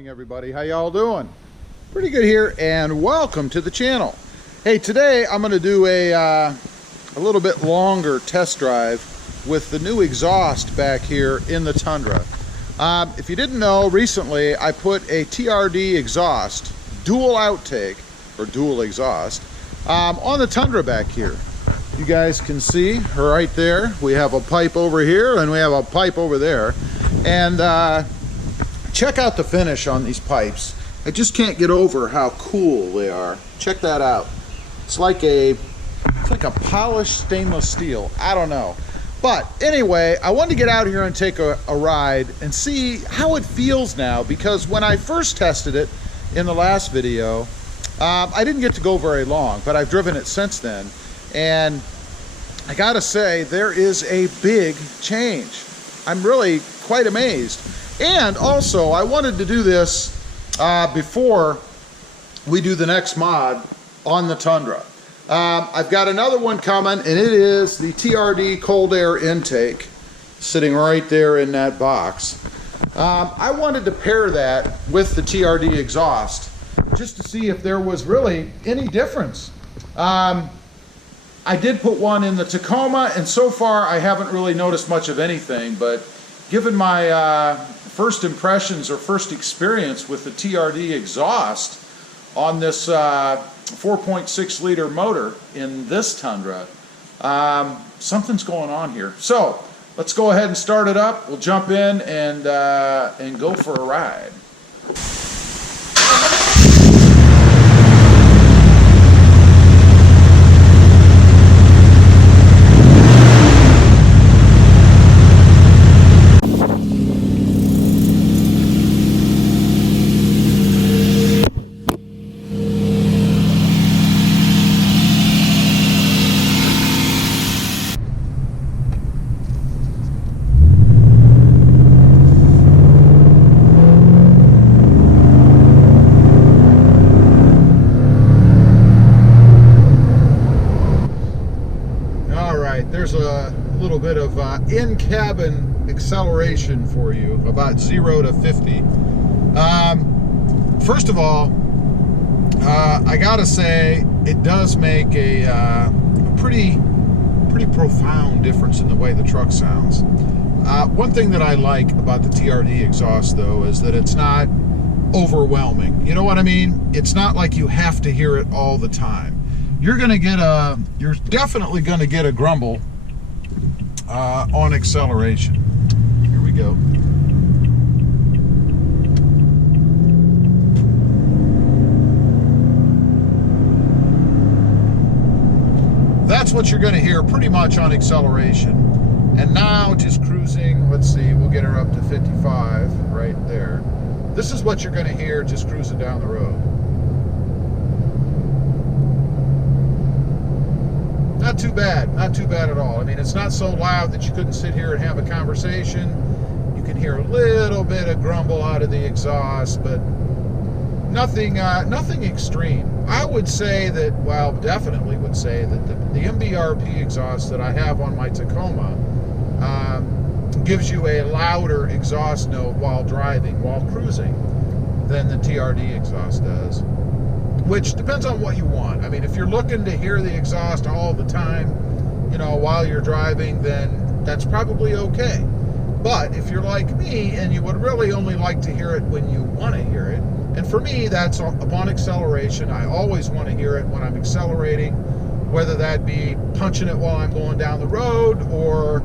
morning, everybody. How y'all doing? Pretty good here, and welcome to the channel. Hey, today I'm going to do a little bit longer test drive with the new exhaust back here in the Tundra. If you didn't know, recently I put a TRD exhaust, dual outtake, or dual exhaust, on the Tundra back here. You guys can see right there, we have a pipe over here and we have a pipe over there. And check out the finish on these pipes. I just can't get over how cool they are. Check that out. It's like a polished stainless steel. I don't know. But anyway, I wanted to get out here and take a ride and see how it feels now, because when I first tested it in the last video, I didn't get to go very long, but I've driven it since then. And I gotta say, there is a big change. I'm really quite amazed. And also, I wanted to do this before we do the next mod on the Tundra. I've got another one coming, and it is the TRD cold air intake sitting right there in that box. I wanted to pair that with the TRD exhaust just to see if there was really any difference. I did put one in the Tacoma, and so far I haven't really noticed much of anything, but given my first impressions or first experience with the TRD exhaust on this 4.6 liter motor in this Tundra, something's going on here. So let's go ahead and start it up. We'll jump in and go for a ride. There's a little bit of in-cabin acceleration for you, about 0 to 50. First of all, I gotta say it does make a pretty profound difference in the way the truck sounds. One thing that I like about the TRD exhaust, though, is that it's not overwhelming. You know what I mean? It's not like you have to hear it all the time. You're definitely gonna get a grumble on acceleration. Here we go. That's what you're gonna hear pretty much on acceleration. And now just cruising, let's see, we'll get her up to 55 right there. This is what you're gonna hear just cruising down the road. Not too bad, not too bad at all. I mean, it's not so loud that you couldn't sit here and have a conversation. You can hear a little bit of grumble out of the exhaust, but nothing extreme. I would say that, well, definitely would say that the MBRP exhaust that I have on my Tacoma gives you a louder exhaust note while driving, while cruising, than the TRD exhaust does. Which depends on what you want. I mean, if you're looking to hear the exhaust all the time, you know, while you're driving, then that's probably okay. But if you're like me and you would really only like to hear it when you want to hear it, and for me, that's upon acceleration. I always want to hear it when I'm accelerating, whether that be punching it while I'm going down the road or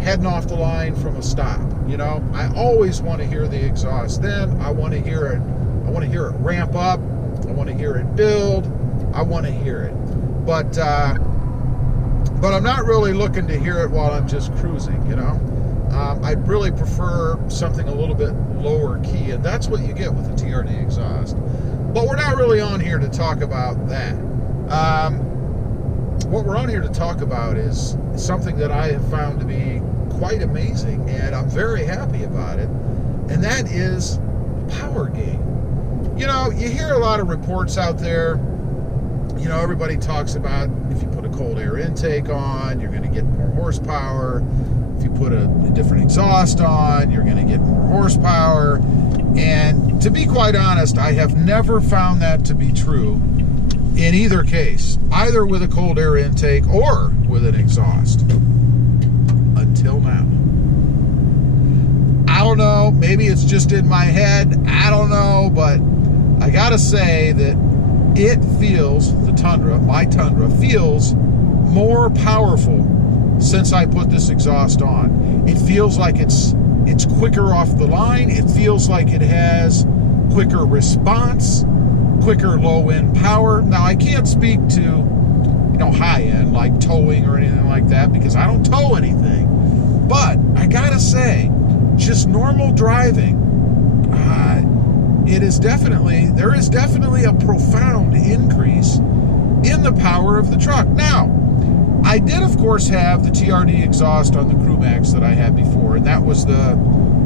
heading off the line from a stop. You know, I always want to hear the exhaust. Then I want to hear it. I want to hear it ramp up. I want to hear it build. I want to hear it, but I'm not really looking to hear it while I'm just cruising. You know, I'd really prefer something a little bit lower key, and that's what you get with the TRD exhaust. But we're not really on here to talk about that. What we're on here to talk about is something that I have found to be quite amazing, and I'm very happy about it, and that is power gain. You know, you hear a lot of reports out there. You know, everybody talks about if you put a cold air intake on, you're going to get more horsepower. If you put a different exhaust on, you're going to get more horsepower. And to be quite honest, I have never found that to be true in either case, either with a cold air intake or with an exhaust, until now. I don't know, maybe it's just in my head, I don't know, but I gotta say that it feels, the Tundra, my Tundra, feels more powerful since I put this exhaust on. It feels like it's quicker off the line. It feels like it has quicker response, quicker low end power. Now I can't speak to, you know, high end like towing or anything like that because I don't tow anything. But I gotta say, just normal driving, there is definitely a profound increase in the power of the truck. Now, I did, of course, have the TRD exhaust on the CrewMax that I had before, and that was the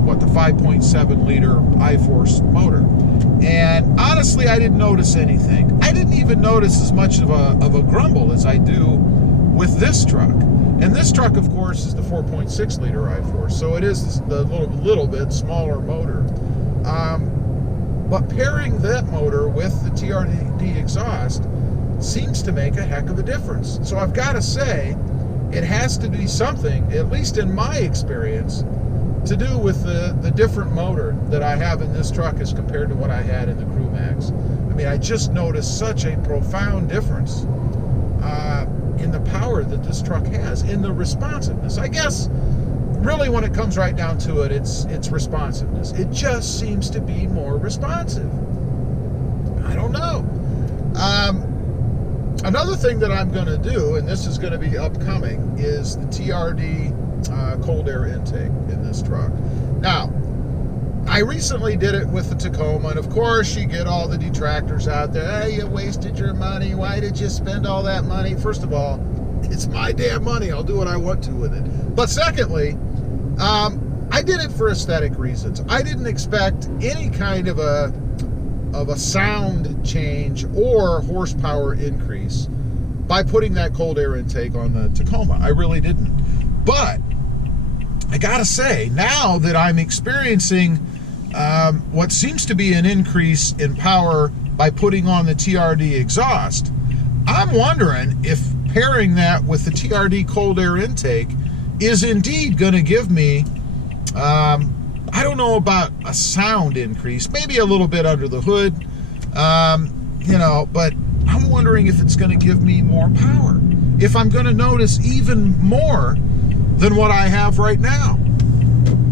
5.7 liter I-Force motor. And honestly, I didn't notice anything. I didn't even notice as much of a grumble as I do with this truck. And this truck, of course, is the 4.6 liter I-Force, so it is the little bit smaller motor. But pairing that motor with the TRD exhaust seems to make a heck of a difference. So I've got to say, it has to be something, at least in my experience, to do with the different motor that I have in this truck as compared to what I had in the CrewMax. I mean, I just noticed such a profound difference in the power that this truck has, in the responsiveness. I guess, really, when it comes right down to it, it's responsiveness. It just seems to be more responsive. I don't know. Another thing that I'm going to do, and this is going to be upcoming, is the TRD cold air intake in this truck. Now, I recently did it with the Tacoma, and of course you get all the detractors out there. Hey, you wasted your money. Why did you spend all that money? First of all, it's my damn money. I'll do what I want to with it. But secondly, I did it for aesthetic reasons. I didn't expect any kind of a sound change or horsepower increase by putting that cold air intake on the Tacoma. I really didn't. But I gotta say, now that I'm experiencing what seems to be an increase in power by putting on the TRD exhaust, I'm wondering if pairing that with the TRD cold air intake is indeed going to give me, I don't know about a sound increase, maybe a little bit under the hood, you know, but I'm wondering if it's going to give me more power, if I'm going to notice even more than what I have right now.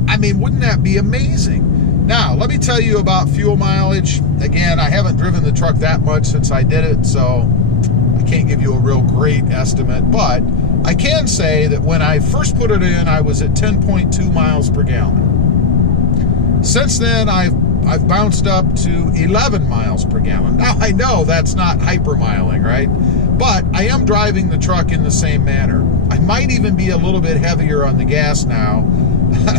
I mean, wouldn't that be amazing? Now, let me tell you about fuel mileage. Again, I haven't driven the truck that much since I did it, so I can't give you a real great estimate, but I can say that when I first put it in, I was at 10.2 miles per gallon. Since then, I've bounced up to 11 miles per gallon. Now, I know that's not hypermiling, right? But I am driving the truck in the same manner. I might even be a little bit heavier on the gas now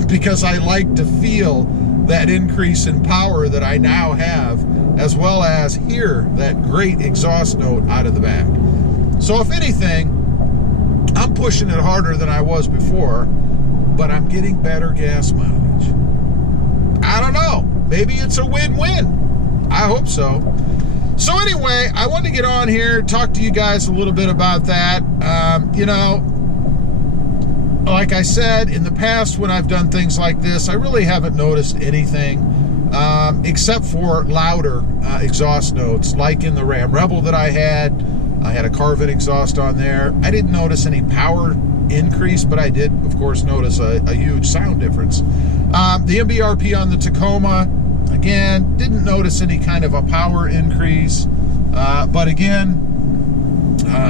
because I like to feel that increase in power that I now have, as well as hear that great exhaust note out of the back. So if anything, I'm pushing it harder than I was before, but I'm getting better gas mileage. I don't know. Maybe it's a win-win. I hope so. So anyway, I wanted to get on here, talk to you guys a little bit about that. You know, like I said, in the past when I've done things like this, I really haven't noticed anything except for louder exhaust notes, like in the Ram Rebel that I had. I had a Carvin exhaust on there. I didn't notice any power increase, but I did, of course, notice a huge sound difference. The MBRP on the Tacoma, again, didn't notice any kind of a power increase, but again,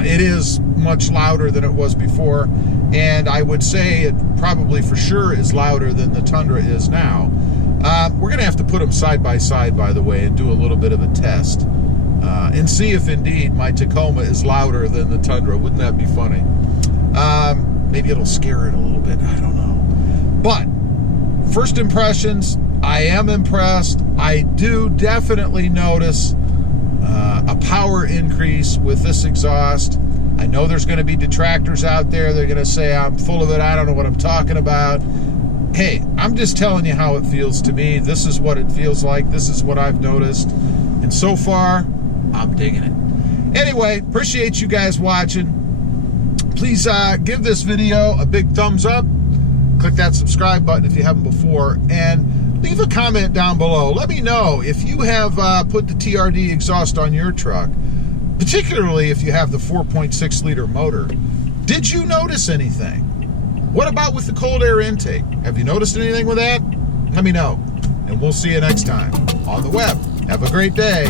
it is much louder than it was before, and I would say it probably for sure is louder than the Tundra is now. We're going to have to put them side by side, by the way, and do a little bit of a test and see if indeed my Tacoma is louder than the Tundra. Wouldn't that be funny? Maybe it'll scare it a little bit. I don't know. But first impressions, I am impressed. I do definitely notice a power increase with this exhaust. I know there's going to be detractors out there. They're going to say I'm full of it. I don't know what I'm talking about. hey, I'm just telling you how it feels to me. This is what it feels like. This is what I've noticed. And so far, I'm digging it. Anyway, appreciate you guys watching. Please give this video a big thumbs up. Click that subscribe button if you haven't before. And leave a comment down below. Let me know if you have put the TRD exhaust on your truck, particularly if you have the 4.6 liter motor. Did you notice anything? What about with the cold air intake? Have you noticed anything with that? Let me know. And we'll see you next time on the web. Have a great day.